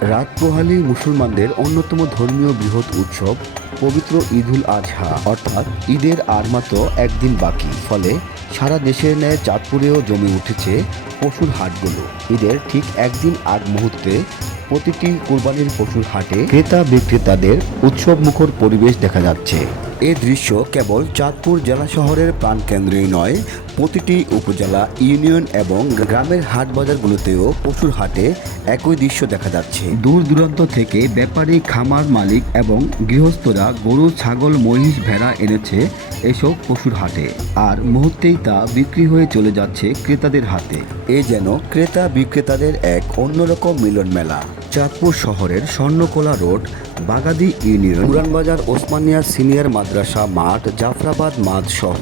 রাত পোহালি মুসলমানদের অন্যতম ধর্মীয় বৃহৎ উৎসব পবিত্র ঈদুল আজহা। অর্থাৎ ঈদের আর মাত্র একদিন বাকি। ফলে সারা দেশের ন্যায় চাঁদপুরেও জমে উঠেছে পশুর হাটগুলো। ঈদের ঠিক একদিন আগ মুহূর্তে প্রতিটি কোরবানির পশুর হাটে ক্রেতা বিক্রেতাদের উৎসব মুখর পরিবেশ দেখা যাচ্ছে। এ দৃশ্য কেবল চাঁদপুর জেলা শহরের প্রাণকেন্দ্রেই নয় প্রতিটি উপজেলা ইউনিয়ন এবং গ্রামের হাট বাজারগুলোতেও পশুর হাটে একই দৃশ্য দেখা যাচ্ছে। দূর দূরান্ত থেকে ব্যাপারী খামার মালিক এবং গৃহস্থরা গরু ছাগল মহিষ ভেড়া এনেছে এসব পশুর হাটে। আর মুহূর্তেই তা বিক্রি হয়ে চলে যাচ্ছে ক্রেতাদের হাতে। এ যেন ক্রেতা বিক্রেতাদের এক অন্যরকম মিলন মেলা চাঁদপুর শহরের Swarnakola road Bagadi union, Puranbazar Osmania senior Madrasa মাঠ, জাফরাবাদ মাঠ সহ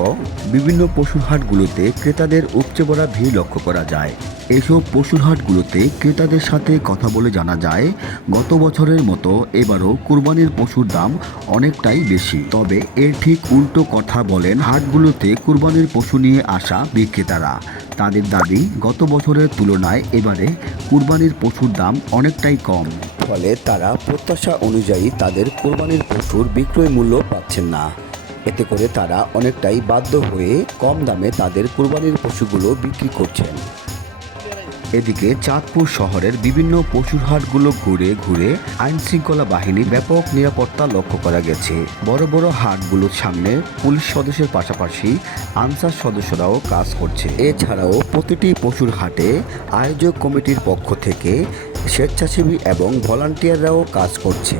বিভিন্ন পশুর হাটগুলোতে ক্রেতাদের উপচে পড়া ভিড় লক্ষ্য করা যায়। এসব পশুর হাটগুলোতে ক্রেতাদের সাথে কথা বলে জানা যায়, গত বছরের মতো এবারও কুরবানির পশুর দাম অনেকটাই বেশি। তবে এর ঠিক উল্টো কথা বলেন হাটগুলোতে কুরবানির পশু নিয়ে আসা বিক্রেতারা। তাদের দাবি, গত বছরের তুলনায় এবারে কুরবানির পশুর দাম অনেকটাই কম। ফলে তারা প্রত্যাশা অনুযায়ী তাদের কোরবানির পশুর বিক্রয় মূল্য পাচ্ছেন না। এতে করে তারা অনেকটাই বাধ্য হয়ে কম দামে তাদের কোরবানির পশুগুলো বিক্রি করছেন। এদিকে চাঁদপুর শহরের বিভিন্ন পশুর হাটগুলো ঘুরে ঘুরে আইনশৃঙ্খলা বাহিনী ব্যাপক নিরাপত্তা লক্ষ্য করা গেছে। বড় বড় হাটগুলোর সামনে পুলিশ সদস্যের পাশাপাশি আনসার সদস্যরাও কাজ করছে। এছাড়াও প্রতিটি পশুর হাটে আয়োজক কমিটির পক্ষ থেকে স্বেচ্ছাসেবী এবং ভলান্টিয়াররাও কাজ করছে।